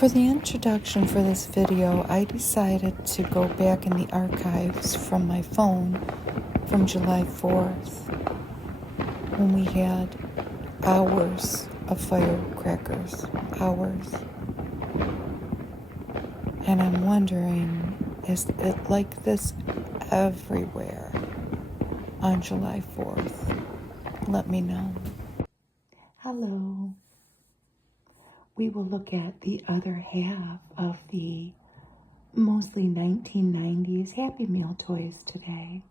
For the introduction for this video, I decided to go back in the archives from my phone from July 4th when we had hours of firecrackers. Hours. And I'm wondering, is it like this everywhere on July 4th? Let me know. Hello. We will look at the other half of the mostly 1990s Happy Meal toys today.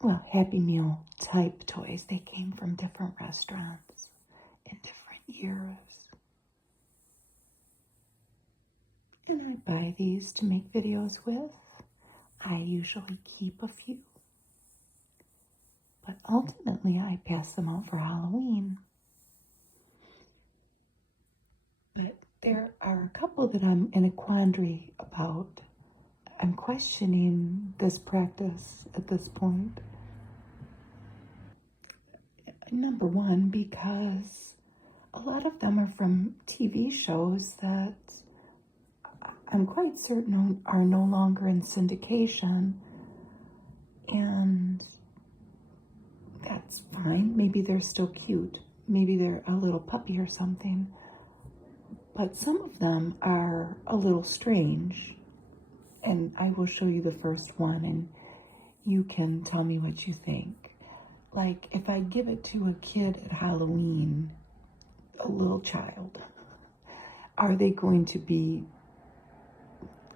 Well, Happy Meal type toys. They came from different restaurants in different years. And I buy these to make videos with. I usually keep a few. But ultimately, I pass them out for Halloween. But there are a couple that I'm in a quandary about. I'm questioning this practice at this point. Number one, because a lot of them are from TV shows that I'm quite certain are no longer in syndication. And that's fine. Maybe they're still cute. Maybe they're a little puppy or something. But some of them are a little strange. And I will show you the first one and you can tell me what you think. Like if I give it to a kid at Halloween, a little child, are they going to be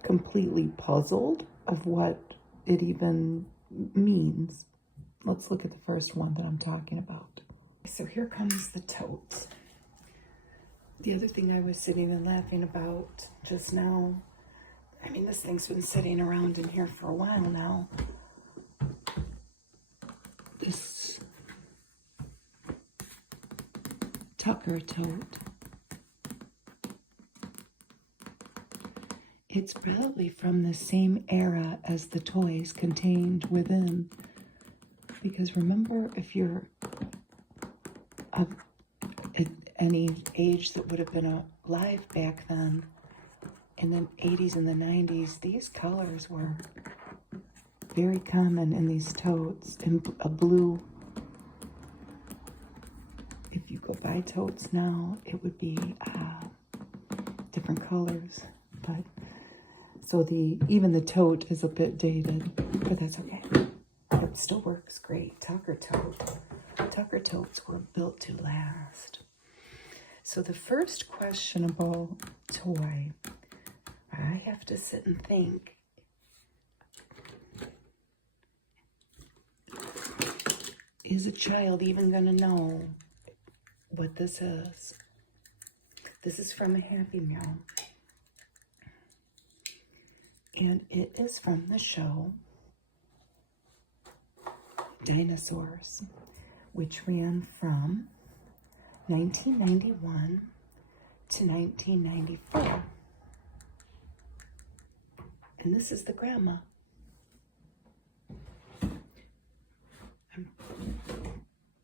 completely puzzled of what it even means? Let's look at the first one that I'm talking about. So here comes the tote. The other thing I was sitting and laughing about just now, I mean, this thing's been sitting around in here for a while now. This Tucker tote. It's probably from the same era as the toys contained within. Because remember, if you're of any age that would have been alive back then, in the 80s and the 90s, these colors were very common in these totes. In a blue, if you go buy totes now, it would be different colors. But so even the tote is a bit dated, but that's okay. It still works great. Tucker tote. Tucker totes were built to last. So the first questionable toy, I have to sit and think. Is a child even going to know what this is? This is from a Happy Meal. And it is from the show Dinosaurs, which ran from 1991 to 1994. And this is the grandma. I'm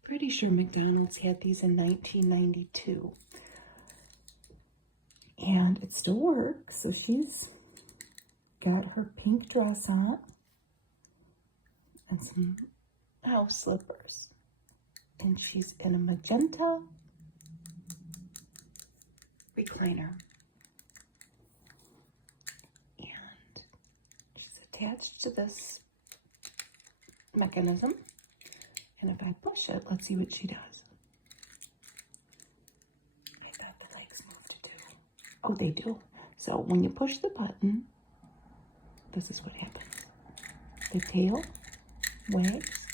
pretty sure McDonald's had these in 1992. And it still works. So she's got her pink dress on and some house slippers. And she's in a magenta recliner. And she's attached to this mechanism. And if I push it, let's see what she does. I thought the legs moved too. Oh, they do. So when you push the button, this is what happens. The tail wags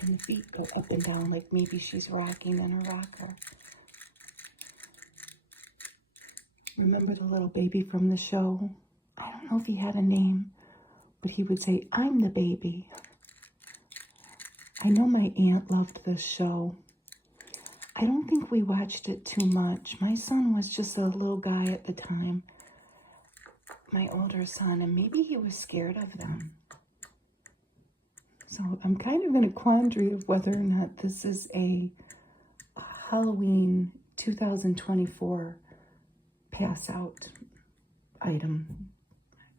and the feet go up and down like maybe she's rocking in a rocker. Remember the little baby from the show? I don't know if he had a name, but he would say, "I'm the baby." I know my aunt loved this show. I don't think we watched it too much. My son was just a little guy at the time, my older son, and maybe he was scared of them. So I'm kind of in a quandary of whether or not this is a Halloween 2024 pass out item.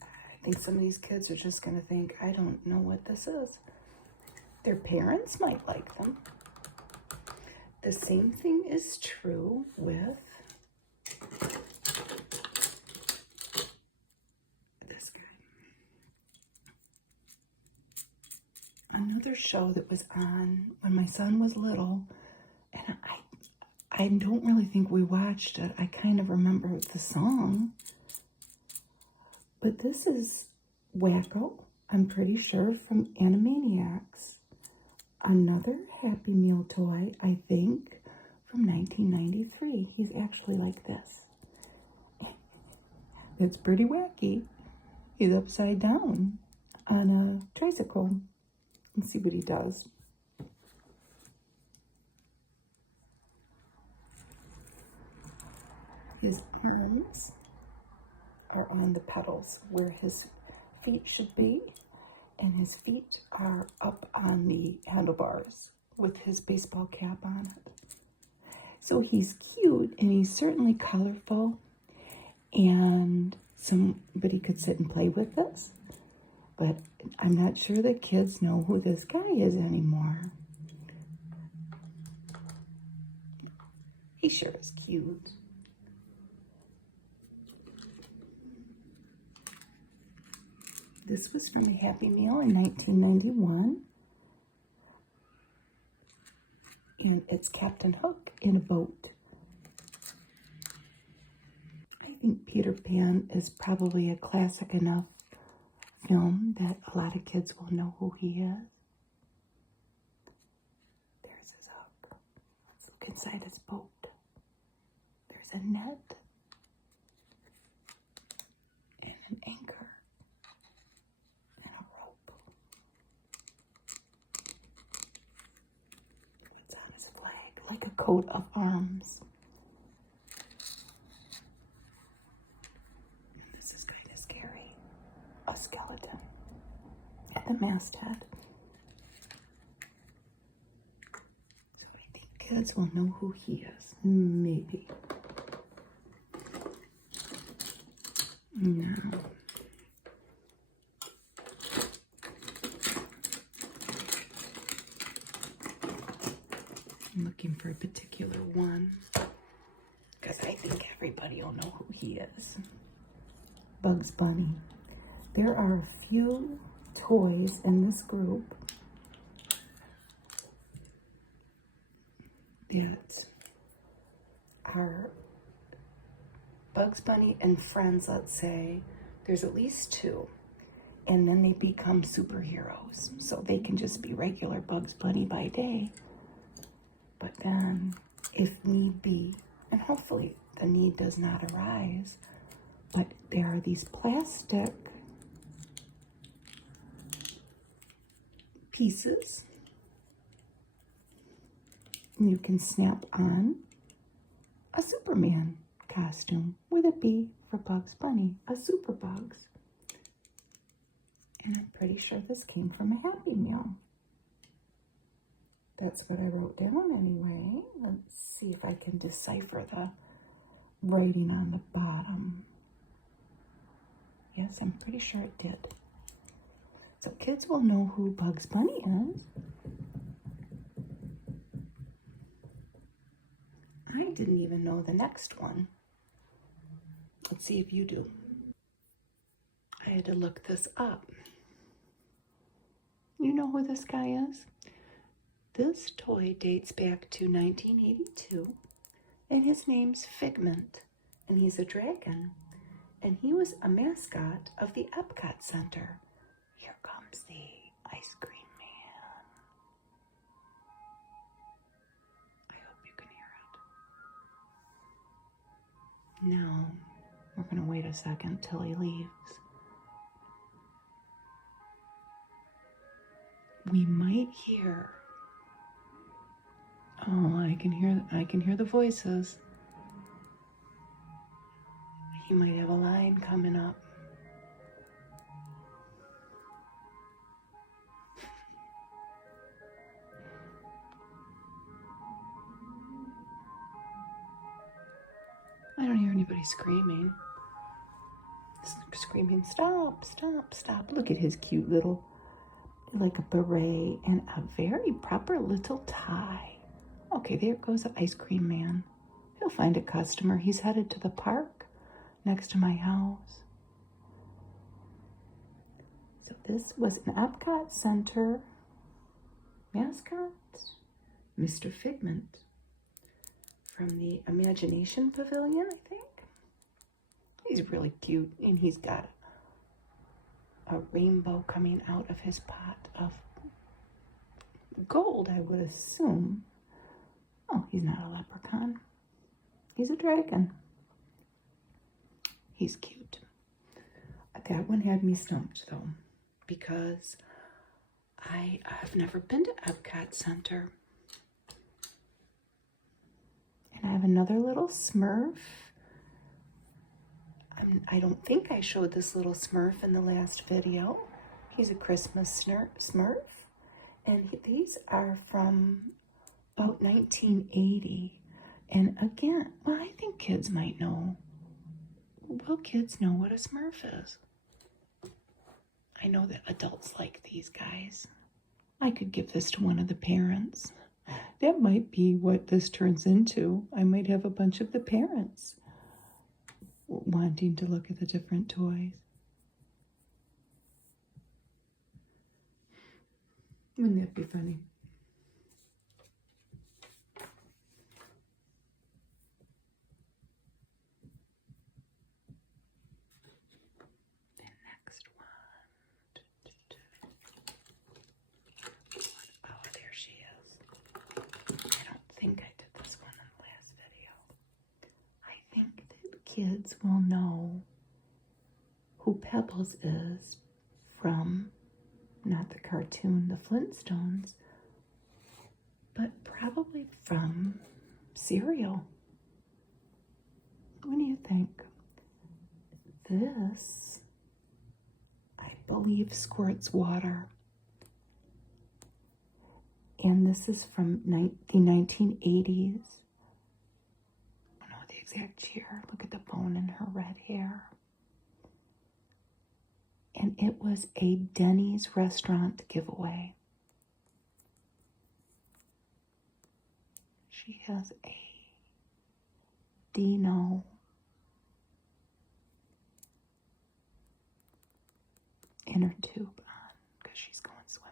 I think some of these kids are just going to think, I don't know what this is. Their parents might like them. The same thing is true with this guy. Another show that was on when my son was little, and I don't really think we watched it. I kind of remember the song. But this is Wacko, I'm pretty sure, from Animaniacs. Another Happy Meal toy, I think, from 1993. He's actually like this. It's pretty wacky. He's upside down on a tricycle. Let's see what he does. His arms are on the pedals where his feet should be, and his feet are up on the handlebars with his baseball cap on it. So he's cute, and he's certainly colorful, and somebody could sit and play with this, but I'm not sure that kids know who this guy is anymore. He sure is cute. This was from the Happy Meal in 1991. And it's Captain Hook in a boat. I think Peter Pan is probably a classic enough film that a lot of kids will know who he is. There's his hook. Let's look inside his boat. There's a net and an anchor. Like a coat of arms. And this is kind of scary. A skeleton at the masthead. So I think kids will know who he is. Maybe. No. I'm looking for a particular one because I think everybody will know who he is. Bugs Bunny. There are a few toys in this group that are Bugs Bunny and friends, let's say. There's at least two. And then they become superheroes. So they can just be regular Bugs Bunny by day. But then, if need be, and hopefully the need does not arise, but there are these plastic pieces you can snap on a Superman costume with a B for Bugs Bunny, a Super Bugs. And I'm pretty sure this came from a Happy Meal. That's what I wrote down anyway. Let's see if I can decipher the writing on the bottom. Yes, I'm pretty sure it did. So kids will know who Bugs Bunny is. I didn't even know the next one. Let's see if you do. I had to look this up. You know who this guy is? This toy dates back to 1982, and his name's Figment, and he's a dragon, and he was a mascot of the Epcot Center. Here comes the ice cream man. I hope you can hear it. Now, we're going to wait a second till he leaves. We might hear... Oh, I can hear the voices. He might have a line coming up. I don't hear anybody screaming. Screaming, stop, stop, stop. Look at his cute little, like a beret and a very proper little tie. Okay, there goes the ice cream man. He'll find a customer. He's headed to the park next to my house. So this was an Epcot Center mascot, Mr. Figment, from the Imagination Pavilion, I think. He's really cute, and he's got a rainbow coming out of his pot of gold, I would assume. Oh, he's not a leprechaun. He's a dragon. He's cute. That one had me stumped, though, because I've never been to Epcot Center. And I have another little Smurf. I don't think I showed this little Smurf in the last video. He's a Christmas Smurf. And these are from about 1980. And again, well, I think kids might know. Will kids know what a Smurf is? I know that adults like these guys. I could give this to one of the parents. That might be what this turns into. I might have a bunch of the parents wanting to look at the different toys. Wouldn't that be funny? The next one. Oh, there she is. I don't think I did this one in the last video. I think that kids will know who Pebbles is from, not the cartoon, the Flintstones, but probably from cereal. What do you think? This, I believe, squirts water. And this is from the 1980s. I don't know the exact year. Look at the bone in her red hair. And it was a Denny's restaurant giveaway. She has a Dino inner tube on because she's going swimming.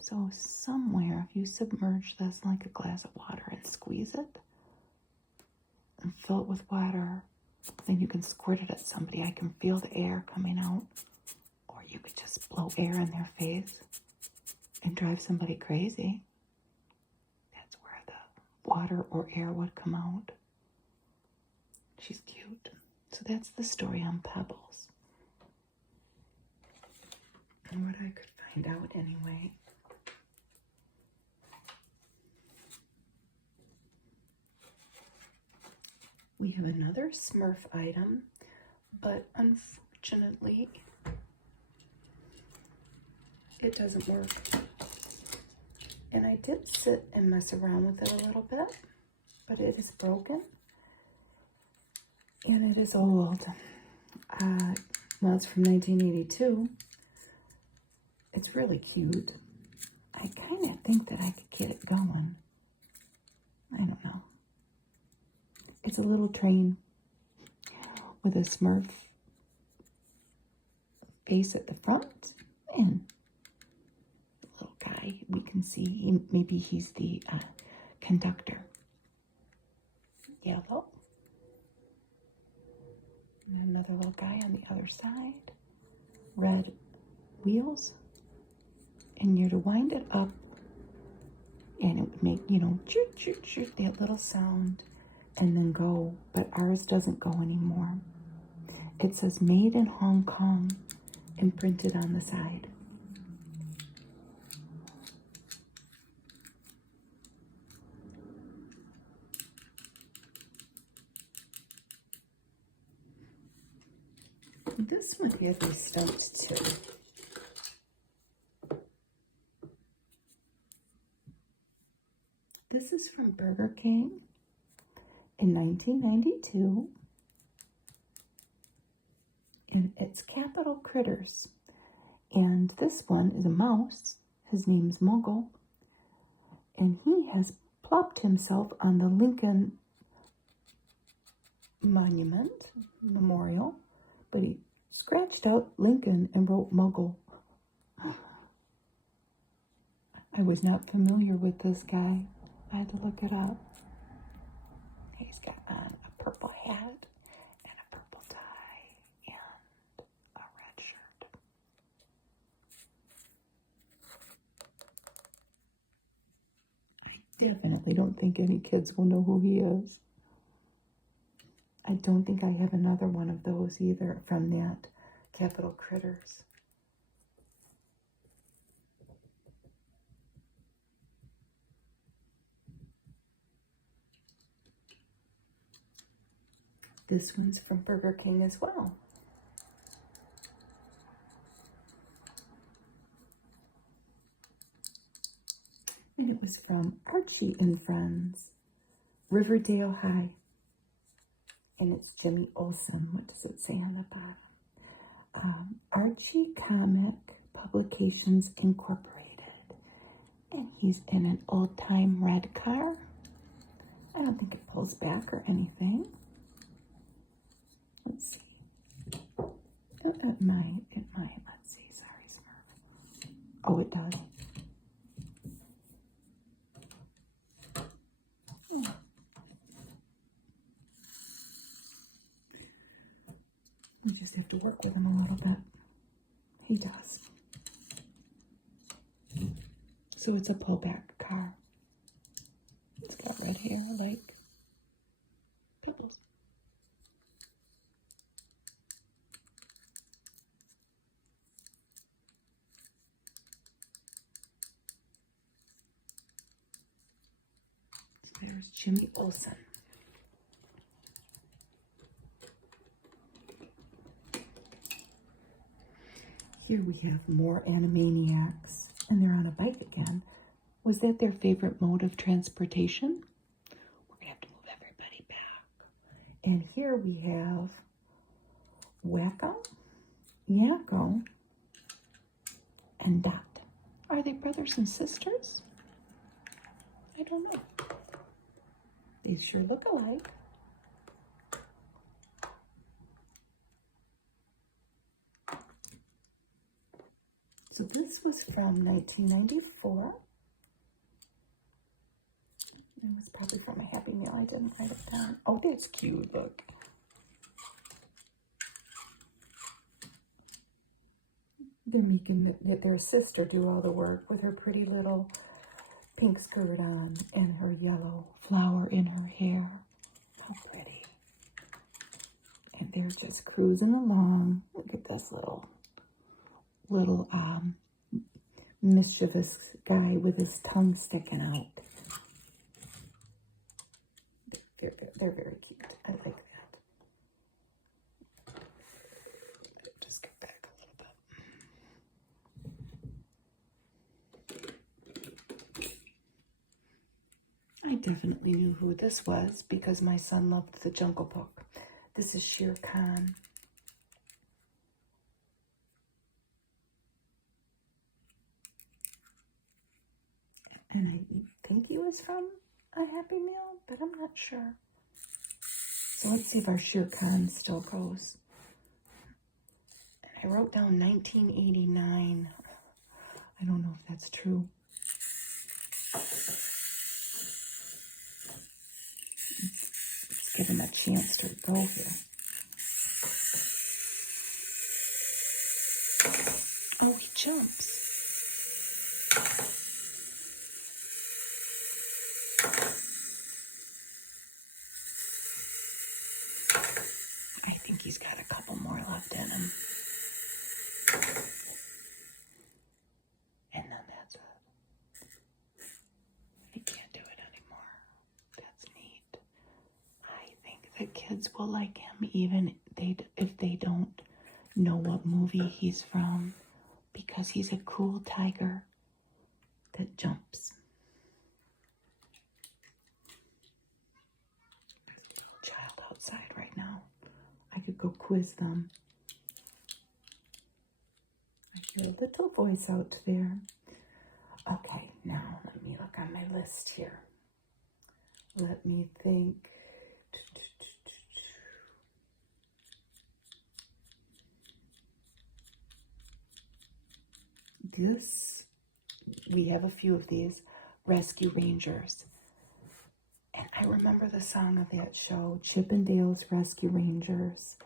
So somewhere, if you submerge this in like a glass of water and squeeze it and fill it with water, then you can squirt it at somebody. I can feel the air coming out. Or you could just blow air in their face and drive somebody crazy. That's where the water or air would come out. She's cute. So that's the story on Pebbles. And what I could find out anyway. We have another Smurf item, but unfortunately, it doesn't work. And I did sit and mess around with it a little bit, but it is broken. And it is old. Well, it's from 1982. It's really cute. I kind of think that I could get it going. I don't know. It's a little train with a Smurf face at the front and a little guy. We can see maybe he's the conductor. Yellow. And another little guy on the other side. Red wheels. And you're to wind it up and it would make, choot, choot, choot, that little sound. And then go, but ours doesn't go anymore. It says made in Hong Kong imprinted on the side. This one had me stumped too. This is from Burger King. In in 1992, and it's Capital Critters. And this one is a mouse. His name's Muggle, and he has plopped himself on the Lincoln Monument Memorial, but he scratched out Lincoln and wrote Muggle. I was not familiar with this guy. I had to look it up. He's got on a purple hat and a purple tie and a red shirt. I definitely don't think any kids will know who he is. I don't think I have another one of those either from that Capital Critters. This one's from Burger King as well. And it was from Archie and Friends, Riverdale High. And it's Jimmy Olsen. What does it say on the bottom? Archie Comic Publications Incorporated. And he's in an old-time red car. I don't think it pulls back or anything. Let's see. It might. Let's see. Sorry, Smurf. Oh, it does. We just have to work with him a little bit. He does. So it's a pullback car. It's got red hair like Pebbles. So there's Jimmy Olsen. Here we have more Animaniacs, and they're on a bike again. Was that their favorite mode of transportation? We're going to have to move everybody back. And here we have Wacko, Yakko, and Dot. Are they brothers and sisters? I don't know. They sure look alike. So this was from 1994. It was probably from a Happy Meal. I didn't write it down. Oh, that's cute. Look. They're making their sister do all the work with her pretty little pink skirt on and her yellow flower in her hair. How pretty. And they're just cruising along. Look at this little mischievous guy with his tongue sticking out. They're very cute. I like that. Just get back a little bit. I definitely knew who this was because my son loved the Jungle Book. This is Shere Khan. And I think he was from a Happy Meal, but I'm not sure. So let's see if our Shere Khan still goes. And I wrote down 1989. I don't know if that's true. Let's give him a chance to go here. Oh, he jumps. I think he's got a couple more left in him. And then that's it. He can't do it anymore. That's neat. I think the kids will like him even if they don't know what movie he's from, because he's a cool tiger that jumps. go quiz them. I hear a little voice out there. Okay, now let me look on my list here. Let me think. We have a few of these, Rescue Rangers. And I remember the song of that show, Chip and Dale's Rescue Rangers.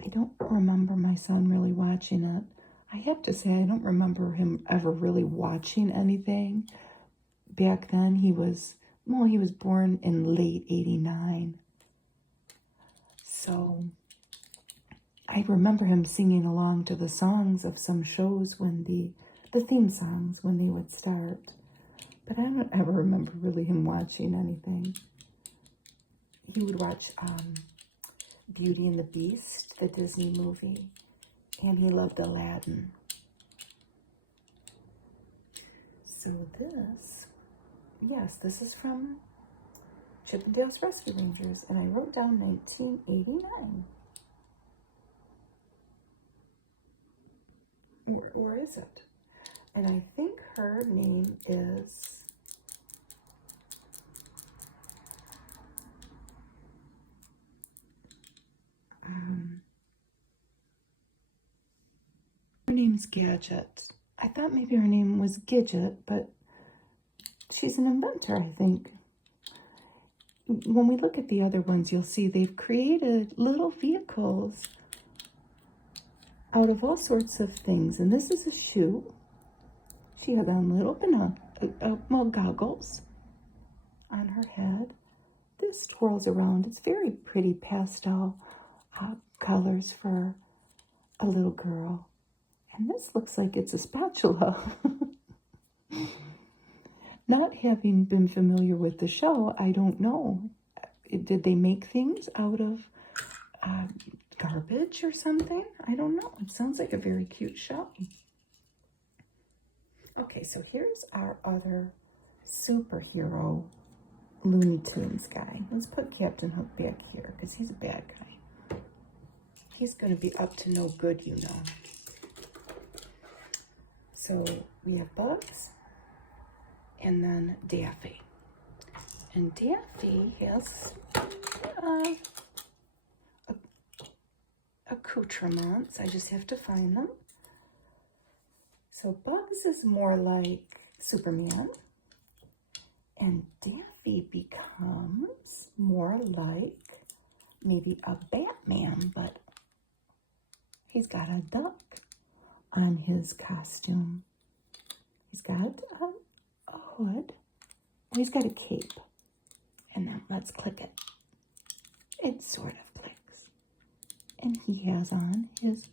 I don't remember my son really watching it. I have to say, I don't remember him ever really watching anything. Back then, he was born in late 89. So I remember him singing along to the songs of some shows when the theme songs when they would start. But I don't ever remember really him watching anything. He would watch Beauty and the Beast, the Disney movie, and he loved Aladdin. So this is from Chip and Dale's Rescue Rangers, and I wrote down 1989. Where is it? And I think her name is her name's Gadget. I thought maybe her name was Gidget, but she's an inventor, I think. When we look at the other ones, you'll see they've created little vehicles out of all sorts of things. And this is a shoe. She has on little goggles on her head. This twirls around. It's very pretty pastel colors for a little girl. And this looks like it's a spatula. Not having been familiar with the show, I don't know. Did they make things out of garbage or something? I don't know. It sounds like a very cute show. Okay, so here's our other superhero Looney Tunes guy. Let's put Captain Hook back here because he's a bad guy. He's going to be up to no good, you know. So we have Bugs and then Daffy. And Daffy has accoutrements. I just have to find them. So Bugs is more like Superman, and Daffy becomes more like maybe a Batman, but he's got a duck on his costume. He's got a hood. Oh, he's got a cape. And then let's click it. It sort of clicks. And he has on his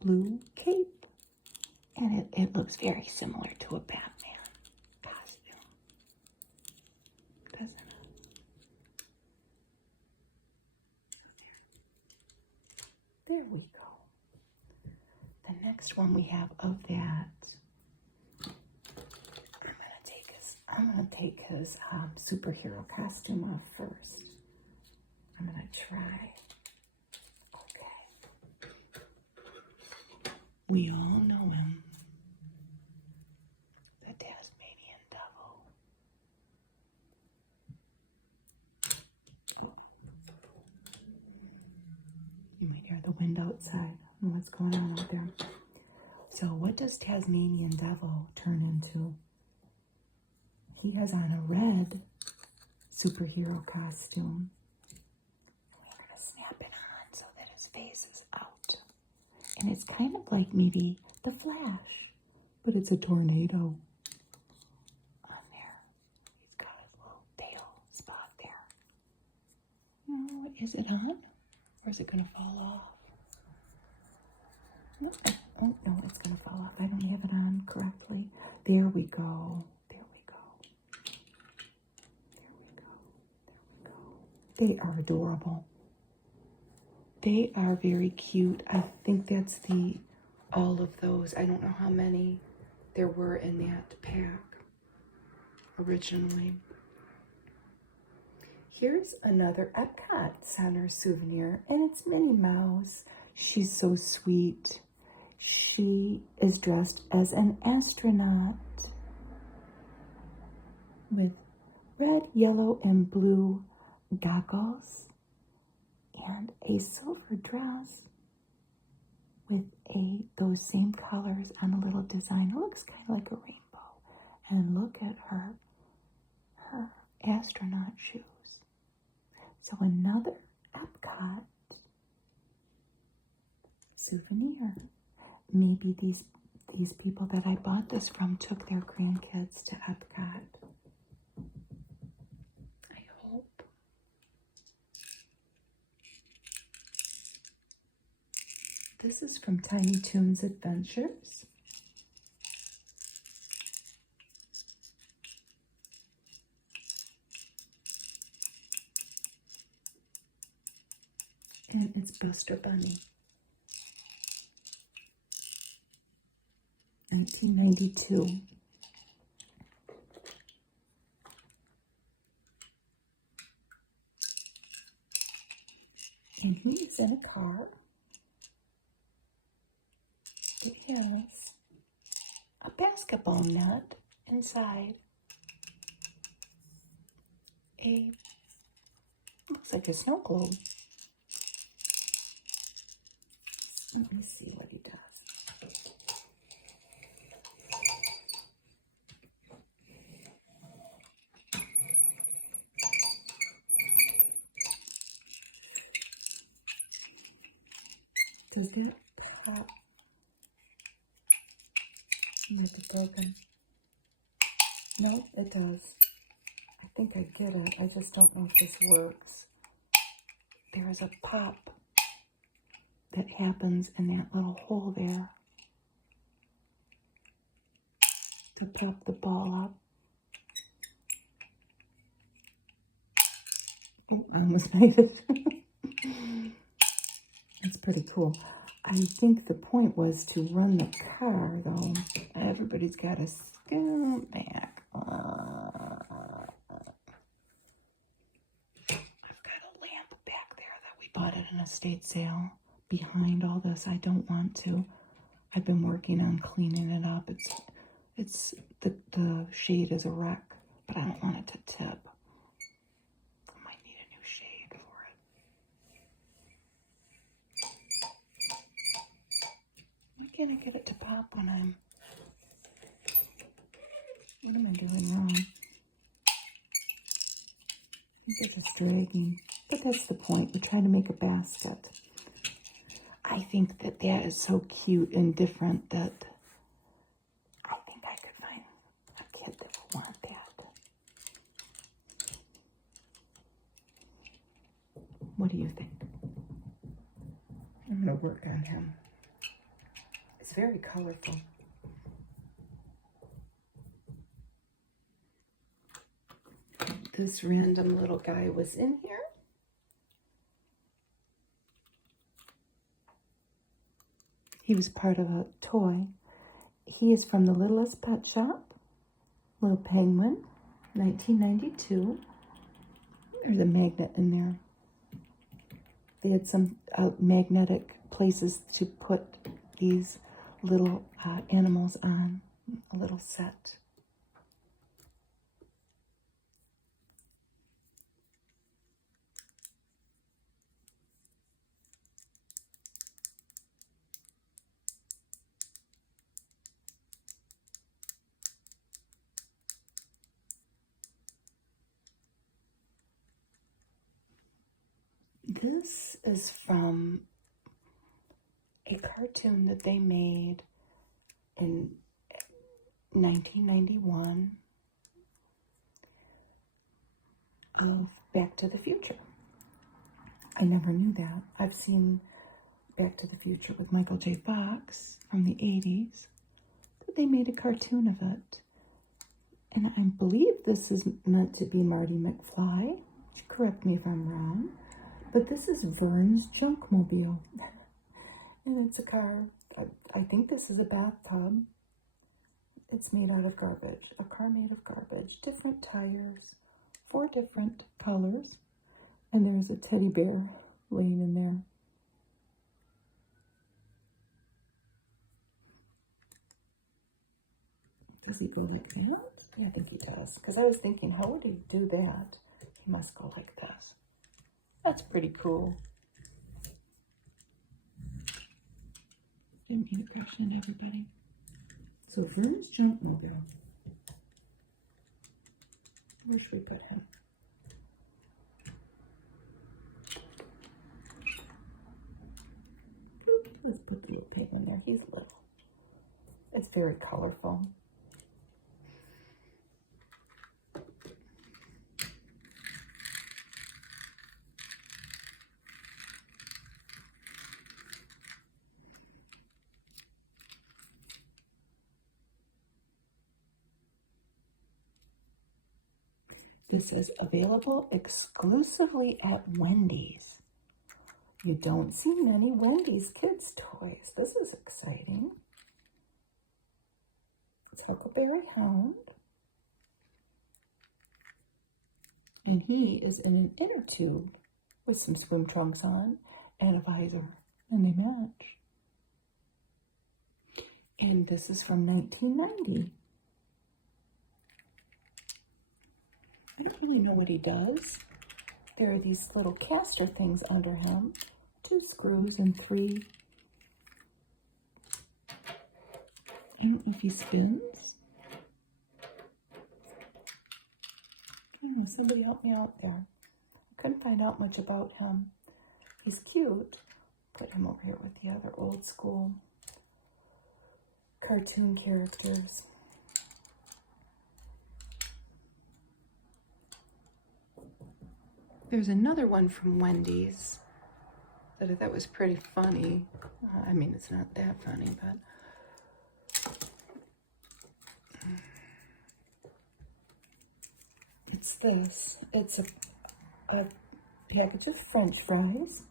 blue cape. And it looks very similar to a Batman costume, doesn't it? There we go. The next one we have of that, I'm gonna take his superhero costume off first. I'm gonna try. Okay. We all know him. The Tasmanian Devil. You might hear the wind outside. I don't know what's going on out there. So what does Tasmanian Devil turn into? He has on a red superhero costume. We're going to snap it on so that his face is out. And it's kind of like maybe the Flash, but it's a tornado on there. He's got his little tail spot there. No, is it on? Or is it going to fall off? No, oh, no, it's going to fall off. I don't have it on correctly. There we go. They are adorable. They are very cute. I think that's all of those. I don't know how many there were in that pack originally. Here's another Epcot Center souvenir, and it's Minnie Mouse. She's so sweet. She is dressed as an astronaut with red, yellow, and blue goggles and a silver dress with those same colors on a little design. It looks kind of like a rainbow. And look at her astronaut shoes. So another Epcot souvenir. Maybe these people that I bought this from took their grandkids to Epcot. I hope. This is from Tiny Toons Adventures. And it's Buster Bunny. 1992. And he's in a car. It has a basketball net inside. Looks like a snow globe. Let me see what he does. Does it pop? You have to take them. No, it does. I think I get it. I just don't know if this works. There is a pop that happens in that little hole there to pop the ball up. Oh, I almost made it. That's pretty cool. I think the point was to run the car, though. Everybody's got to scoot back. I've got a lamp back there that we bought at an estate sale. Behind all this, I don't want to. I've been working on cleaning it up. It's the shade is a wreck, but I don't want it to tip. I might need a new shade for it. Why can't I get it to pop when I'm... What am I doing wrong? I think it's just dragging. But that's the point. We're trying to make a basket. I think that is so cute and different that I think I could find a kid that would want that. What do you think? I'm going to work on him. It's very colorful. This random little guy was in here. He was part of a toy. He is from The Littlest Pet Shop. Little Penguin, 1992. There's a magnet in there. They had some magnetic places to put these little animals on. A little set. This is from a cartoon that they made in 1991 of Back to the Future. I never knew that. I've seen Back to the Future with Michael J. Fox from the 80s. But they made a cartoon of it. And I believe this is meant to be Marty McFly. Correct me if I'm wrong. But this is Vern's Junkmobile. And it's a car. I think this is a bathtub. It's made out of garbage. A car made of garbage. Different tires. 4 different colors. And there's a teddy bear laying in there. Does he go like that? Yeah, I think he does. Because I was thinking, how would he do that? He must go like this. That's pretty cool. Didn't mean to crash into everybody. So Vern's jump mobile. Where should we put him? Let's put the little pig in there. He's little. It's very colorful. This is available exclusively at Wendy's. You don't see many Wendy's kids toys. This is exciting. It's Huckleberry Hound. And he is in an inner tube with some swim trunks on and a visor. And they match. And this is from 1990. I don't really know what he does. There are these little caster things under him. 2 screws and 3. I don't know if he spins. I don't know, somebody help me out there. I couldn't find out much about him. He's cute. Put him over here with the other old school cartoon characters. There's another one from Wendy's that I thought was pretty funny. I mean, it's not that funny, but it's this. It's a package of French fries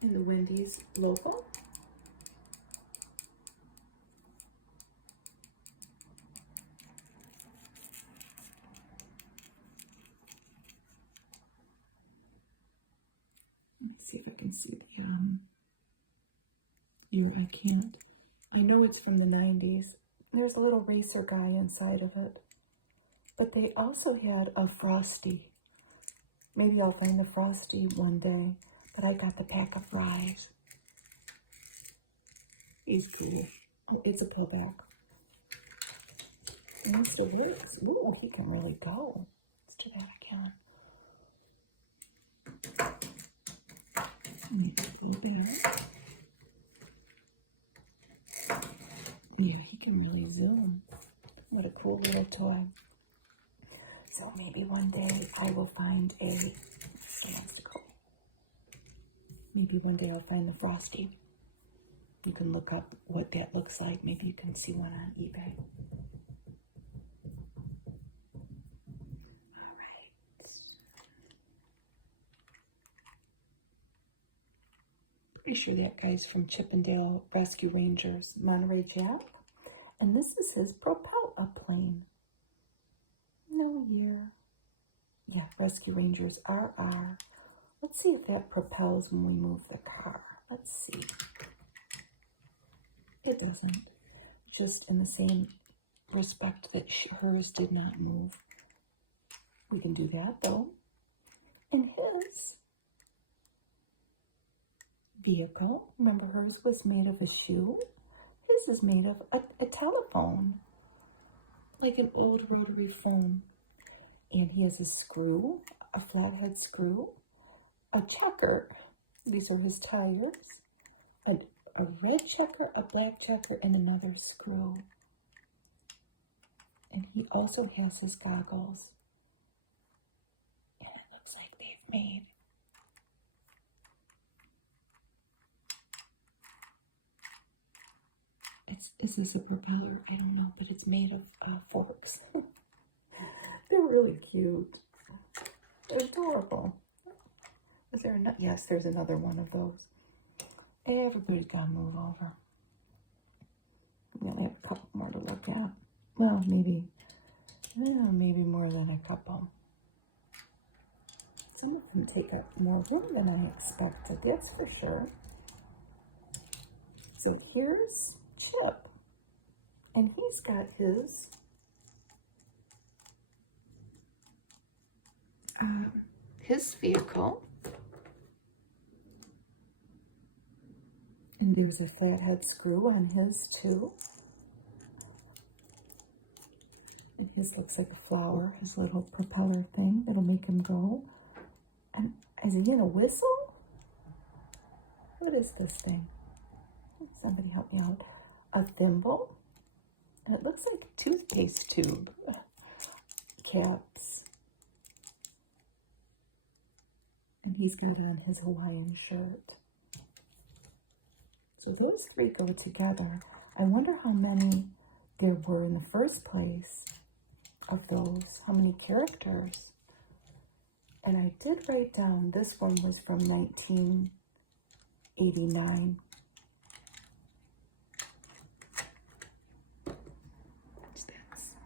in the Wendy's logo. Let me see if I can see the I can't. I know it's from the 90s. There's a little racer guy inside of it. But they also had a Frosty. Maybe I'll find the Frosty one day. But I got the pack of fries. He's cool. Oh, it's a pillback. And so this. Ooh, he can really go. Let's do that again. A little better. Yeah, he can really zoom. What a cool little toy. So maybe one day I will find a, maybe one day I'll find the Frosty. You can look up what that looks like. Maybe you can see one on eBay. All right. Pretty sure that guy's from Chippendale Rescue Rangers, Monterey Jack. And this is his propel-a-plane. No year. Yeah, Rescue Rangers RR. Let's see if that propels when we move the car. Let's see. It doesn't. Just in the same respect that hers did not move. We can do that though. And his vehicle, remember hers was made of a shoe? His is made of a telephone. Like an old rotary phone. And he has a screw, a flathead screw, a checker. These are his tires. A red checker, a black checker, and another screw. And he also has his goggles. And it looks like they've made is this a propeller? I don't know, but it's made of forks. They're really cute. They're adorable. Is there another? Yes, there's another one of those. Everybody's got to move over. We only have a couple more to look at. Well, maybe more than a couple. Some of them take up more room than I expected, that's for sure. So here's Chip, and he's got his vehicle. And there's a fathead screw on his too. And his looks like a flower, his little propeller thing that'll make him go. And is he gonna whistle? What is this thing? Somebody help me out. A thimble. And it looks like a toothpaste tube. Caps. And he's got it on his Hawaiian shirt. So those three go together. I wonder how many there were in the first place of those. How many characters? And I did write down, this one was from 1989.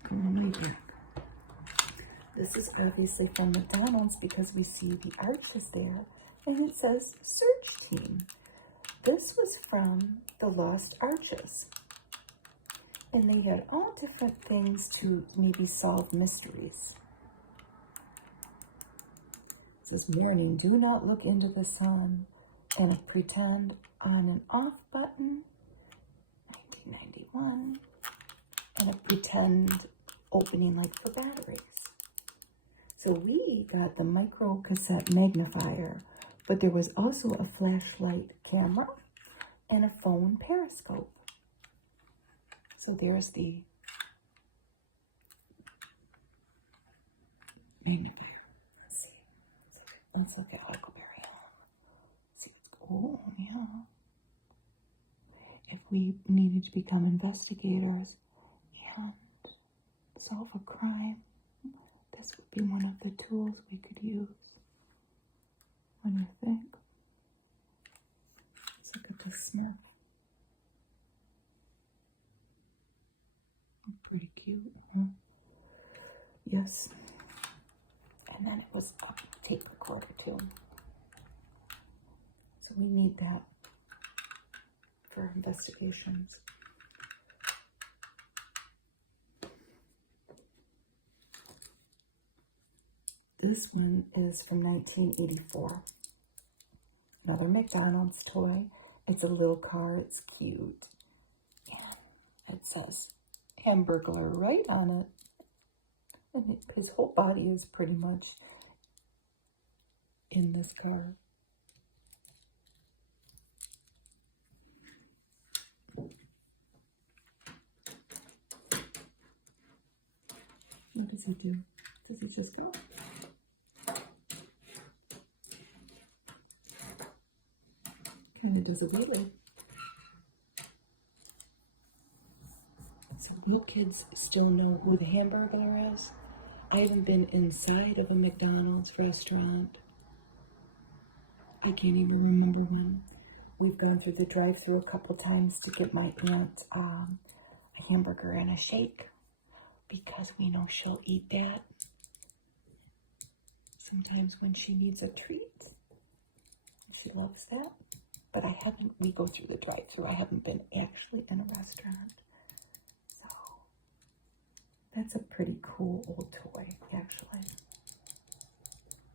Come on, my back. This is obviously from McDonald's because we see the arches there. And it says search team. This was from the Lost Arches. And they had all different things to maybe solve mysteries. It says, warning, do not look into the sun. And a pretend on and off button, 1991. And a pretend opening like for batteries. So we got the micro cassette magnifier, but there was also a flashlight camera and a phone periscope. So there's the magnifier. Let's see. Let's look at Huckleberry. See what's going on. Oh, yeah. If we needed to become investigators and solve a crime, this would be one of the tools we could use. What do you think? Let's look at this Smurf. Pretty cute, huh? Yes. And then it was a tape recorder too. So we need that for investigations. This one is from 1984. Another McDonald's toy. It's a little car. It's cute. And it says Hamburglar right on it. And his whole body is pretty much in this car. What does he do? Does he just go? Kind of does a wheelie. So you kids still know who the Hamburglar is? I haven't been inside of a McDonald's restaurant. I can't even remember when. We've gone through the drive-thru a couple times to get my aunt a hamburger and a shake because we know she'll eat that sometimes when she needs a treat. She loves that. But I haven't, we go through the drive-thru. I haven't been actually in a restaurant. So that's a pretty cool old toy, actually.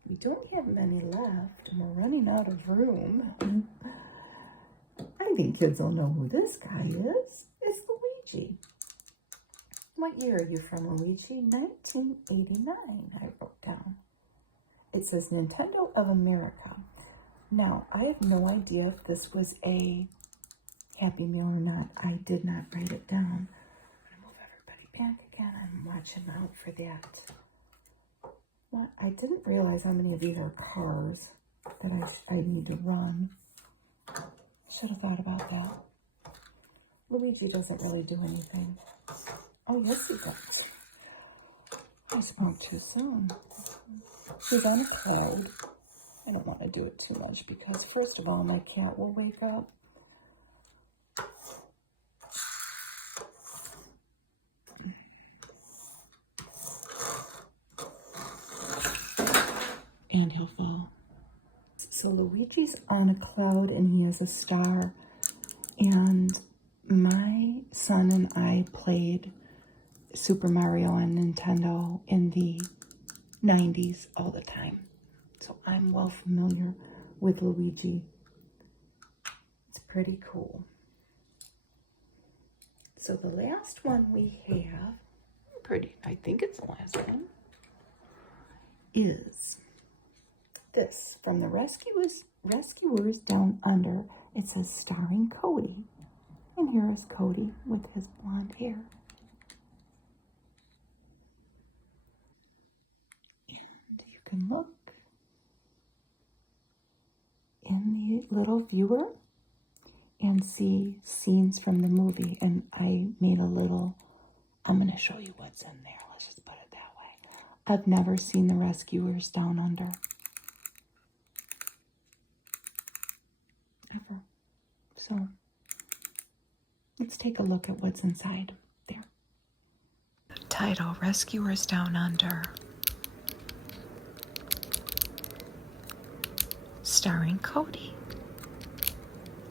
We don't have many left, and we're running out of room. I think kids will know who this guy is. It's Luigi. What year are you from, Luigi? 1989, I wrote down. It says Nintendo of America. Now, I have no idea if this was a Happy Meal or not. I did not write it down. I'm going to move everybody back again. I'm watching out for that. Well, I didn't realize how many of these are cars that I need to run. Should have thought about that. Luigi doesn't really do anything. Oh, yes, he does. I spoke too soon. He's on a cloud. I don't want to do it too much because, first of all, my cat will wake up. and he'll fall. So Luigi's on a cloud and he is a star. And my son and I played Super Mario on Nintendo in the 90s all the time. So I'm well familiar with Luigi. It's pretty cool. So the last one we have, I think it's the last one, is this from the Rescuers Down Under. It says starring Cody. And here is Cody with his blonde hair. And you can look in the little viewer and see scenes from the movie. And I made a little, I'm going to show you what's in there. Let's just put it that way. I've never seen the Rescuers Down Under. Ever. So let's take a look at what's inside there. Title, Rescuers Down Under. Starring Cody.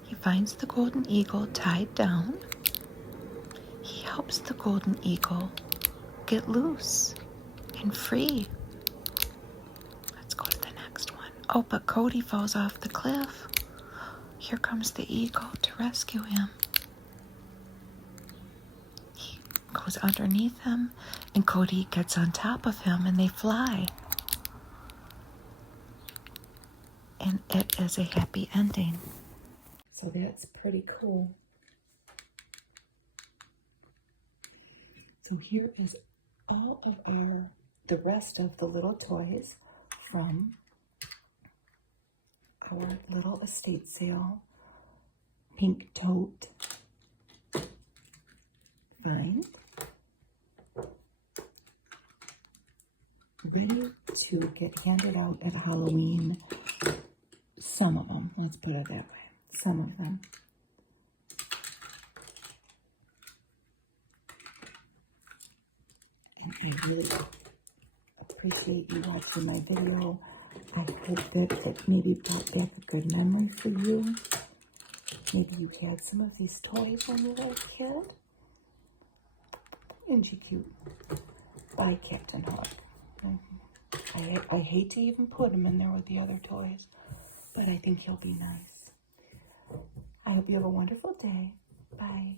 He finds the golden eagle tied down. He helps the golden eagle get loose and free. Let's go to the next one. Oh, but Cody falls off the cliff. Here comes the eagle to rescue him. He goes underneath him, and Cody gets on top of him, and they fly. And it is a happy ending. So that's pretty cool. So here is all of the rest of the little toys from our little estate sale. Pink tote. Find. Ready to get handed out at Halloween. Some of them. Let's put it that way. Some of them. And I really appreciate you watching my video. I hope that it maybe brought back a good memory for you. Maybe you had some of these toys when you were a kid. Isn't she cute? Bye, Captain Hook. I hate to even put him in there with the other toys, but I think he'll be nice. I hope you have a wonderful day. Bye.